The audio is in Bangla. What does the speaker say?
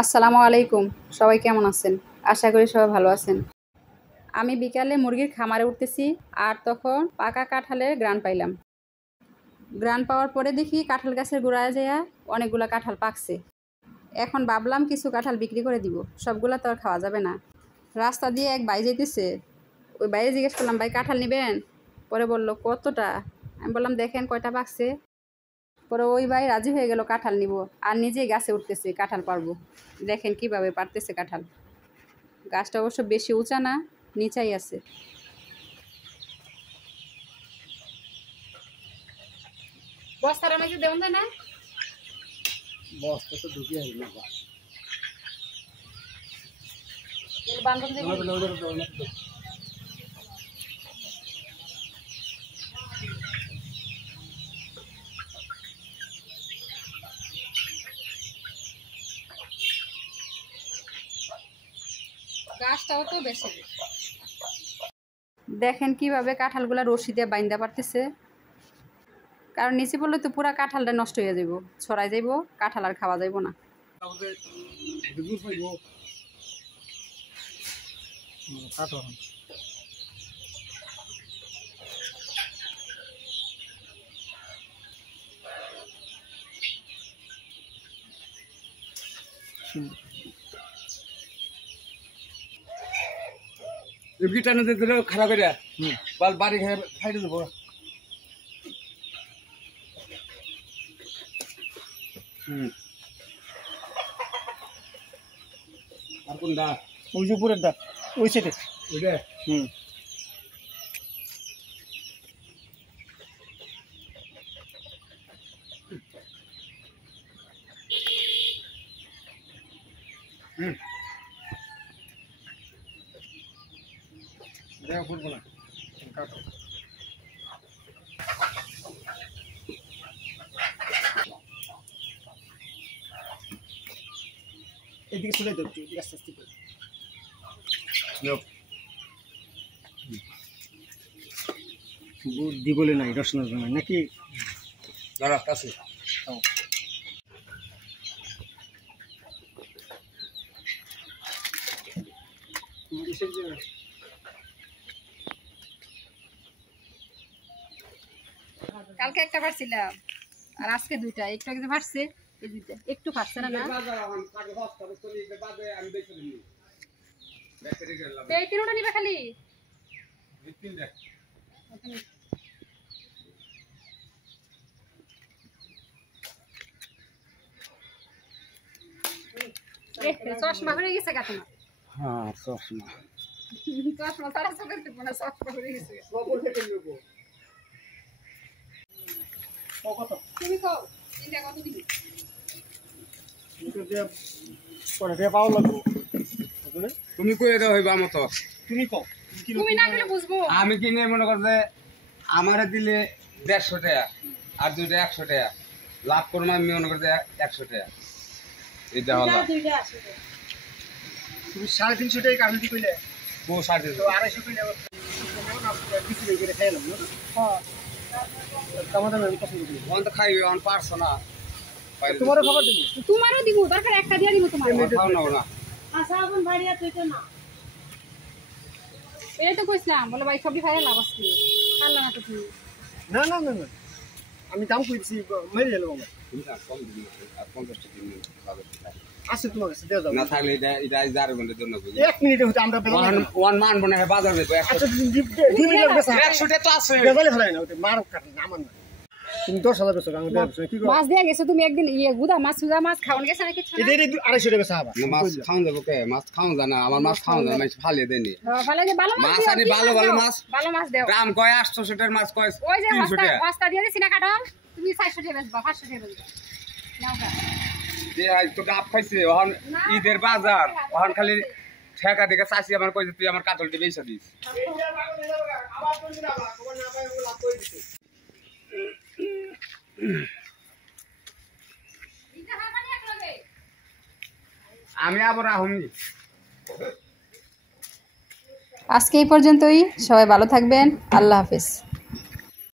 আসসালামু আলাইকুম। সবাই কেমন আছেন? আশা করি সবাই ভালো আছেন। আমি বিকালে মুরগির খামারে উঠতেছি আর তখন পাকা কাঁঠালের ঘ্রাণ পাইলাম। ঘ্রাণ পাওয়ার পরে দেখি কাঁঠাল গাছের গোড়ায় যেয়া অনেকগুলো কাঁঠাল পাকছে। এখন ভাবলাম কিছু কাঁঠাল বিক্রি করে দিব, সবগুলা তো আর খাওয়া যাবে না। রাস্তা দিয়ে এক ভাই যেতেছে, ওই ভাইয়ে জিজ্ঞেস করলাম, ভাই কাঁঠাল নেবেন? পরে বলল কতটা? আমি বললাম দেখেন কয়টা পাকছে। পরে ওই ভাই রাজি হয়ে গেল কাঁঠাল নিব আর নিজেই গাছে উঠতেছে কাঁঠাল পারবো। দেখেন কিভাবে পারতেছে কাঁঠাল। গাছটা অবশ্য বেশি উঁচা না, নিচাই আছে। বস্তার অনেক দেউন দেয় না, বস্তা তো ঢুকিয়ে আসবে না বান্ধব গাছটাও তো বেশি। দেখেন কিভাবে কাঁঠালগুলা রশি দিয়ে বাইন্দা পারতেছে, কারণ নিচে পড়লে তো পুরা কাঁঠালটা নষ্ট হয়ে যাব, ছড়াই যাইব, কাঁঠাল আর খাওয়া যাইব না। টানে দিতে খারাপ করে বাল বাড়ি খাইতে দেবো। আর কোন দা? ওই যে উপরের দা, ওই সাইডে ওইটা। দেখো ফুটবো না কাটো। এদিকে চলে যাও, এদিকে আস্তে আস্তে করে বুদ্ধি বলে নাই, রসনার জন্য নাকি দাঁড়া কাছে। কালকে একটা পারছিলাম আর আজকে দুইটা, একটু আগে পারছে, এই দুইটা একটু পারছে না। এই তিনটা নিবে খালি চশমা হয়ে গেছে গা তোমার। হ্যাঁ চশমা চশমা তারা চোখের দিব না, চশমা হয়ে গেছে। তুমি খাও, তিনটা কত দিবি? তুমি কই এটা হইবা মতো, তুমি কও। তুমি না গেলে বুঝবো। আমি কিনে মনে কর যে আমারে দিলে 150 টাকা আর দুইটা 100 টাকা লাভ করবো, আমি মনে করি 100 টাকা। এটা হলো তুমি 350 টাকা কাটলি কইলে ও 350 তো 250 কইলে কিছু রেখে খাইলাম না। হ্যাঁ আমাদের আমি পছন্দ করি, অন তো খাই অন পারছো না, তোমারও খবর দিব, তোমারও দিব, দরকার একটা দিয়া দিব তোমার। খাও না না আচ্ছা এখন ভাড়িয়া তুই তো না, এই তো কইছিলাম বলে ভাই সবজি খাইয়া লাভ আছে, খাইলা না তো তুমি। না না না না আমি দাম কইছি মেরে গেল আমার, তুমি না কম দিন আর 50 টাকা দিন পাবে আছে তোমার কাছে দেও দাও না থাকলে এটা 4 ঘন্টার জন্য কই 1 মিনিটে হতে আমরা ওয়ান মান বনে বাজার নেব। আচ্ছা 2 মিনিট লাগবে স্যার, 100 টাকা তো আছে গেলে ফেলাই না ওতে মার কাট না আমার না। তুমি 10,000 টাকা আমি দেব কি কর মাছ দিয়া গেছো তুমি একদিন, গুদা মাছ সুজা মাছ খাওন গেছ না কিছু না? এই 250 টাকা সাহাবা মাছ খাওন দেব কে? মাছ খাওন জানা আমার মাছ খাওন জানা, মাছ ফালিয়ে দেনি। ভালো যে ভালো মাছ আনি ভালো ভালো মাছ, ভালো মাছ দাও। দাম কয় 800 টাকার মাছ কয় ওই যে 300 টাকা হস্তা দিয়া দিছি না কাটম, তুমি 400 টাকা বেচবা, 500 টাকা বেচবা নাও গা। যে আজ তো ডাব খাইছে ওহন ঈদের বাজার, ওহন খালি ঠেকা দেখে চাষি আমার কই যে তুই আমার কাটলটি বেচা দিস। আমি আবার আহমনি। আজকে এই পর্যন্তই, সবাই ভালো থাকবেন, আল্লাহ হাফেজ।